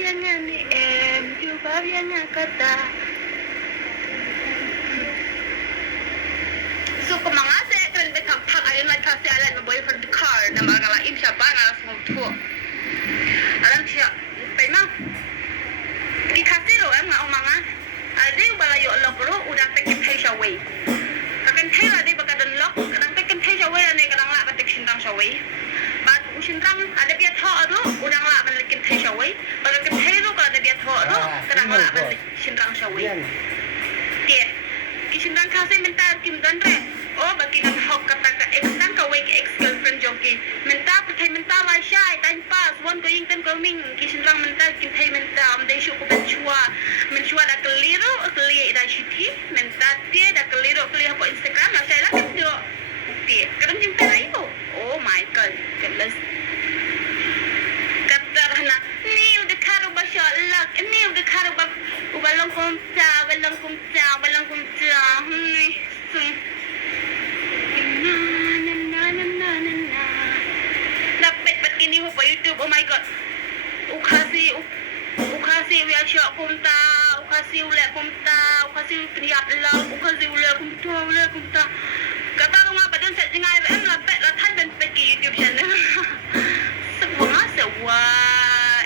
jangan coba jangan kata. So kumangase kan bekapang ayun like kasi alam mo boyfriend the car na mga lain siya pa nga sa motor. Alam siya, payma. Kasi ro ang mga ade balayo lokro udang tekin siya way. Kakan tayo ade baka don lok, kadang tekin siya way ane kadang la ka tekin siya way. Bag usintang ada biat ho ado udang la ban lekin siya way. Baka kan tayo ka ada biat ho ado kadang la ban sintang siya way. Tie. Kisintang kasi mental kim dan re. Oh bagi kan hok kata ka ex kan ka way ex girlfriend joki. Mental patay mental la shy time pass one going ten coming kisintang mental kim tay mental am dai shu ko ben chua. Men chua da keliro keli da shiti mental tie da keliro keli po Instagram la shy la kan jo. Tie. Kadang cinta ayo. Oh my god. Kelas. Kata na ni udah karo ba sha lak ni udah karo ba walang kumta walang kumta walang kumta. Dapat bat kini po YouTube. Oh my god. Ukasi we shot kumta, ukasi ule kumta, ukasi priap lang, ukasi ule kumta. Kata nga ba dun sa jingay lapet la tan ben pe ki YouTube channel. Semua sewa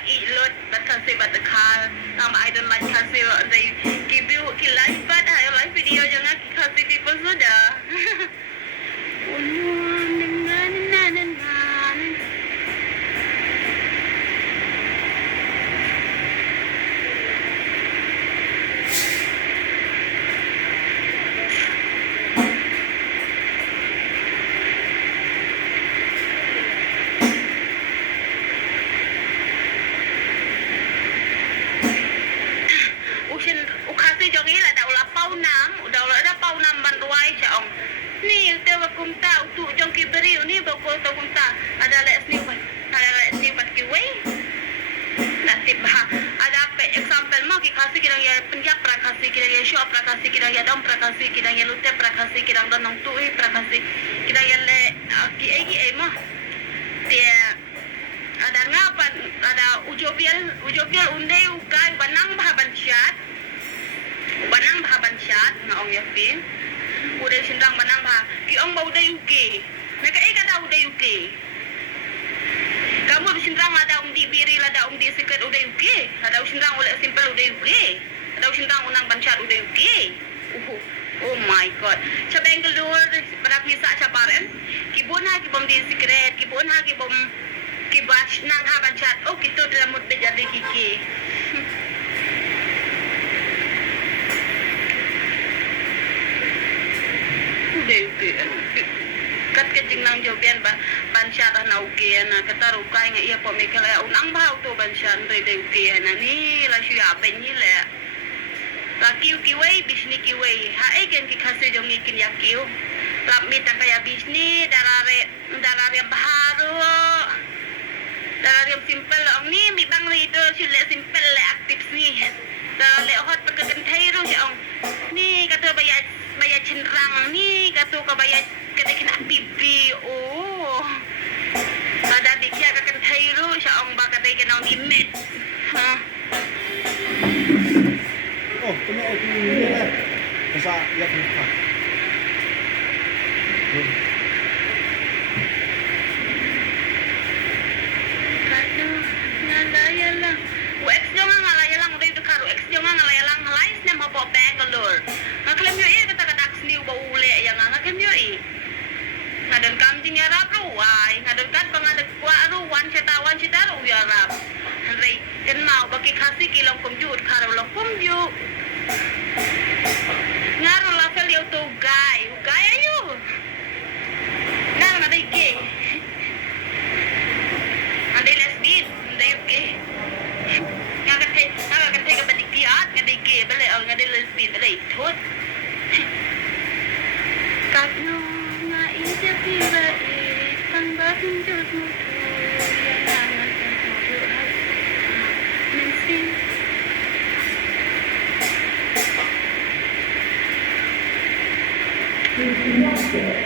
ilot bat kasi bat kal. I don't like kasi they give you ki live but I like video jangan kasi people sudah. Ukasi jongi la dah ulah pau nam, udah ada pau nam banduai siang. Ni te wa kumta untuk jong ki beri ni ba ko to kumta. Ada les ni pat ki wei. Nasib ha. Ada pe example mo ki kasi kirang ya penjap prakasi kirang ya shop prakasi kirang ya dom prakasi kirang ya lute prakasi kirang donong tui prakasi kirang ya le ki egi mo. Dia ada ngapan ada ujobial undai ukai banang bahaban chat na ong yapin udah sindang banang bah ki ong ba udah yuke mereka kada udah yuke kamu sindang ada di biri ada di secret udah yuke ada sindang oleh simple udah yuke ada sindang unang banchat udah yuke oh my god sa Bangalore pada pisa sa paren kibon ha kibom di secret kibon ha kibom kibach nang ha banchat oh kito dalam mud jadi kiki kat kejing nang jobian ba bansya na uke na kata rukai nga iya po mikala unang bahaw to bansya ndoy de uke na ni la syu apen ni le la kiu kiwei bisni kiwei ha egen ki khase jong ni kin yakiu lap mi ta kaya bisni darare baharu darare simple ong ni mi bang rido sile simple le aktif ni darale hot pagkagan thairu siya ong ni kata bayar cenderang ni kata ka bayar kena bibi oh ada dikia akan thairu siya ong baka tay kenang limit ha oh kami ay pinili na sa yak ni pa kado ngalaya lang ex jo nga ngalaya lang udah itu karo ex jo nga ngalaya lang lais na mo Bangalore ngaklem yo iya kata sniu ba ule yang ngaklem yo i ngadon kamjing ya rap ruai ngadon kan pangadak kwa ruwan cita ru ya rap rei ken mau baki khasi kilong kumjut karo long kumju ngaro la fel yo to gai ayo nang na dai ke ande lesbian dai ke ngakan te ka badik piat ngadai ke bele ngadai lesbian bele thot katno nga ija pira pang babin jut mutu yang nangan mutu has mensin Thank you.